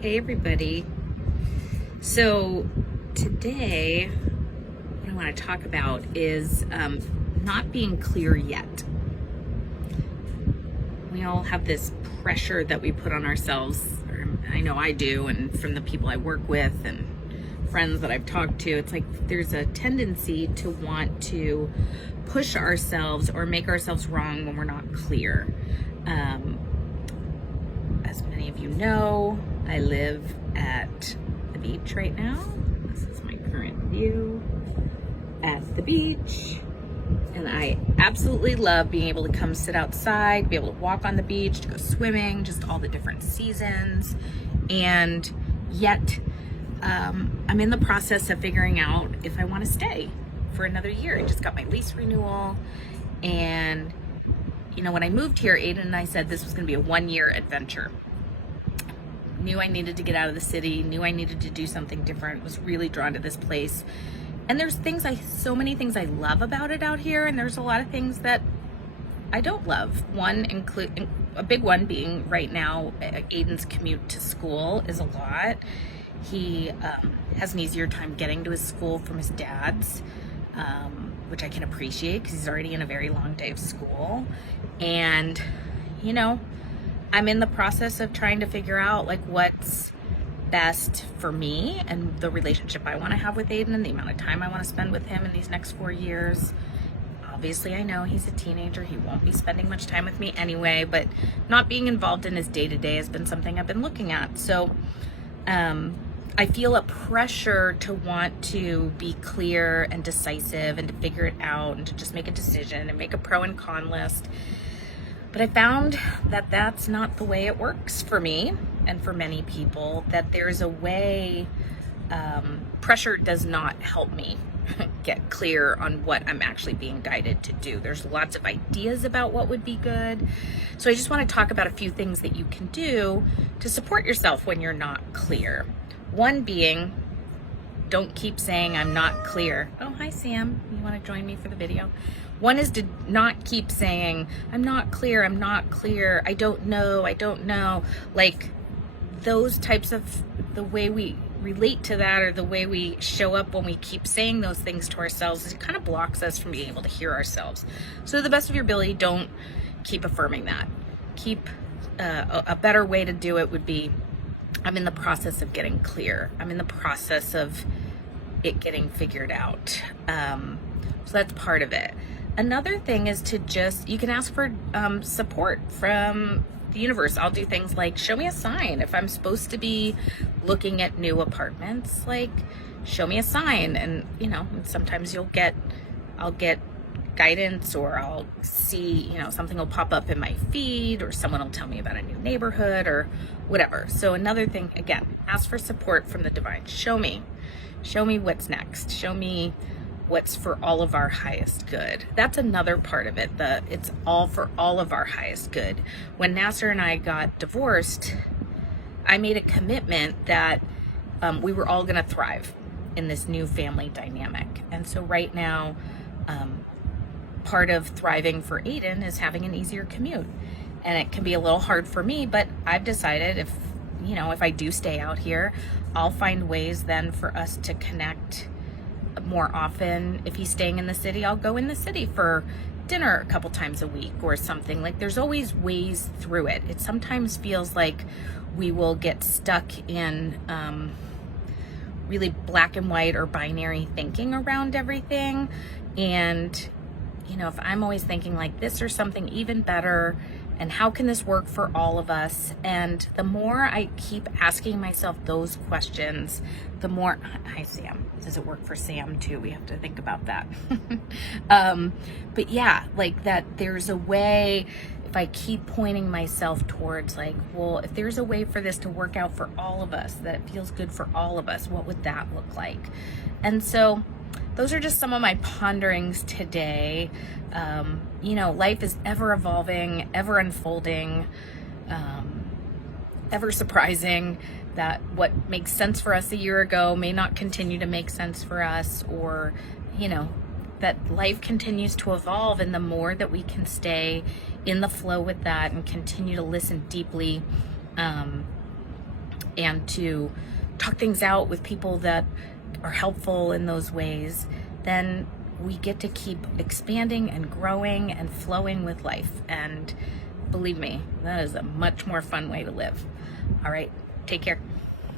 Hey everybody. So today what I want to talk about is not being clear yet. We all have this pressure that we put on ourselves, or I know I do, and from the people I work with and friends that I've talked to, it's like there's a tendency to want to push ourselves or make ourselves wrong when we're not clear. As many of you know, I live at the beach right now. This is my current view at the beach. And I absolutely love being able to come sit outside, be able to walk on the beach, to go swimming, just all the different seasons. And yet, I'm in the process of figuring out if I want to stay for another year. I just got my lease renewal. And, you know, when I moved here, Aiden and I said this was going to be a 1-year adventure. Knew I needed to get out of the city, knew I needed to do something different, was really drawn to this place. And there's so many things I love about it out here, and there's a lot of things that I don't love. A big one being right now, Aiden's commute to school is a lot. He has an easier time getting to his school from his dad's, which I can appreciate because he's already in a very long day of school. And, you know, I'm in the process of trying to figure out like what's best for me and the relationship I want to have with Aiden and the amount of time I want to spend with him in these next 4 years. Obviously, I know he's a teenager. He won't be spending much time with me anyway, but not being involved in his day-to-day has been something I've been looking at. So I feel a pressure to want to be clear and decisive and to figure it out and to just make a decision and make a pro and con list. But I found that that's not the way it works for me and for many people, that there's a way, pressure does not help me get clear on what I'm actually being guided to do. There's lots of ideas about what would be good. So I just want to talk about a few things that you can do to support yourself when you're not clear. One being, don't keep saying I'm not clear. Oh, hi Sam, you want to join me for the video? One is to not keep saying, I'm not clear, I don't know. Like those types of, the way we relate to that or the way we show up when we keep saying those things to ourselves, it kind of blocks us from being able to hear ourselves. So to the best of your ability, don't keep affirming that. A better way to do it would be, I'm in the process of getting clear. I'm in the process of it getting figured out. So that's part of it. Another thing is to you can ask for support from the universe. I'll do things like, show me a sign. If I'm supposed to be looking at new apartments, like show me a sign. And, you know, sometimes I'll get guidance, or I'll see, you know, something will pop up in my feed, or someone will tell me about a new neighborhood or whatever. So another thing, again, ask for support from the divine. Show me what's next. Show me what's for all of our highest good. That's another part of it. It's all for all of our highest good. When Nasser and I got divorced, I made a commitment that we were all going to thrive in this new family dynamic. And so right now, part of thriving for Aiden is having an easier commute. And it can be a little hard for me, but I've decided if I do stay out here, I'll find ways then for us to connect more often. If he's staying in the city, I'll go in the city for dinner a couple times a week or something. Like there's always ways through it. It sometimes feels like we will get stuck in really black and white or binary thinking around everything. And, you know, if I'm always thinking like this or something even better, and how can this work for all of us? And the more I keep asking myself those questions, the more, hi Sam, does it work for Sam too? We have to think about that. But yeah, like that there's a way, if I keep pointing myself towards like, well, if there's a way for this to work out for all of us, that it feels good for all of us, what would that look like? And so those are just some of my ponderings today. You know, life is ever evolving, ever unfolding, ever surprising, that what makes sense for us a year ago may not continue to make sense for us, or, you know, that life continues to evolve. And the more that we can stay in the flow with that and continue to listen deeply, and to talk things out with people that are helpful in those ways, then we get to keep expanding and growing and flowing with life. And believe me, that is a much more fun way to live. All right, take care.